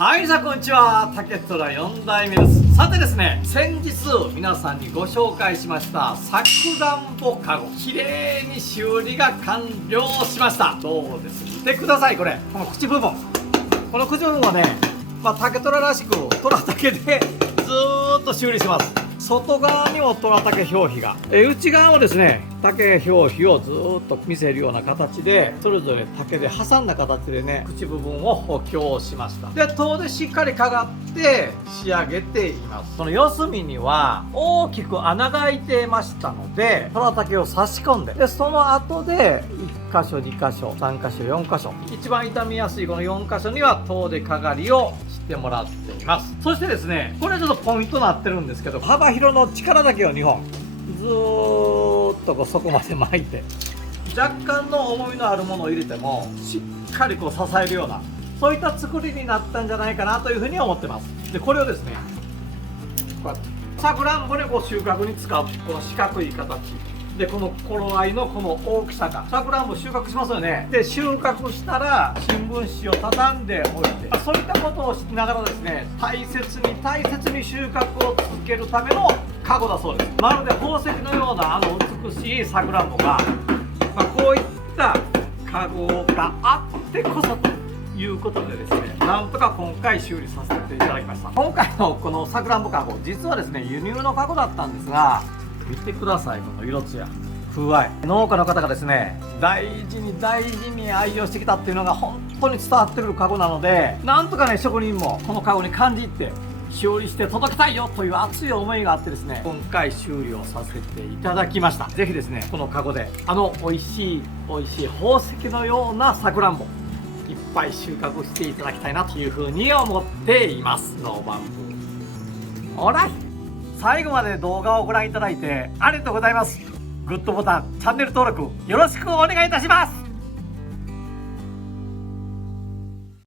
はい、こんにちは。竹虎4代目です。さてですね、先日皆さんにご紹介しましたさくらんぼかご、綺麗に修理が完了しました。どうです？見てください。これ、この口部分、この口部分はね、竹虎らしく虎竹でずーっと修理します。外側にも虎竹表皮が、内側もですね竹表皮をずーっと見せるような形で、それぞれ竹で挟んだ形でね、口部分を補強しました。で、塔でしっかりかがって仕上げています。その四隅には大きく穴が開いてましたので、虎竹を差し込んで、その後で1箇所2箇所3箇所4箇所、一番傷みやすいこの4箇所には塔でかがりをしてもらっています。そしてですね、これちょっとポイントになってるんですけど、幅広の力竹を2本ずーっとそこまで巻いて、若干の重みのあるものを入れてもしっかり支えるような、そういった作りになったんじゃないかなというふうに思ってます。で、これをですね、こうやってさくらんぼで収穫に使うこの四角い形で、この頃合いのこの大きさが、さくらんぼ収穫しますよね。で、収穫したら新聞紙を畳んでおいて、そういったことをしながらですね、大切に収穫を続けるためのカゴだそうです。まるで宝石のような美しいさくらんぼが、こういったカゴがあってこそということでですね、なんとか今回修理させていただきました。今回のこのさくらんぼカゴ、実はですね輸入のカゴだったんですが、見てください、この色艶、風合い。農家の方がですね、大事に愛用してきたっていうのが本当に伝わってくるカゴなので、なんとかね、職人もこのカゴに感じ入って修理して届けたいよという熱い思いがあってですね、今回修理をさせていただきました。ぜひですね、このカゴで美味しい宝石のようなさくらんぼいっぱい収穫していただきたいなというふうに思っています。ノーバンブオーライ。最後まで動画をご覧いただいてありがとうございます。グッドボタン、チャンネル登録よろしくお願いいたします。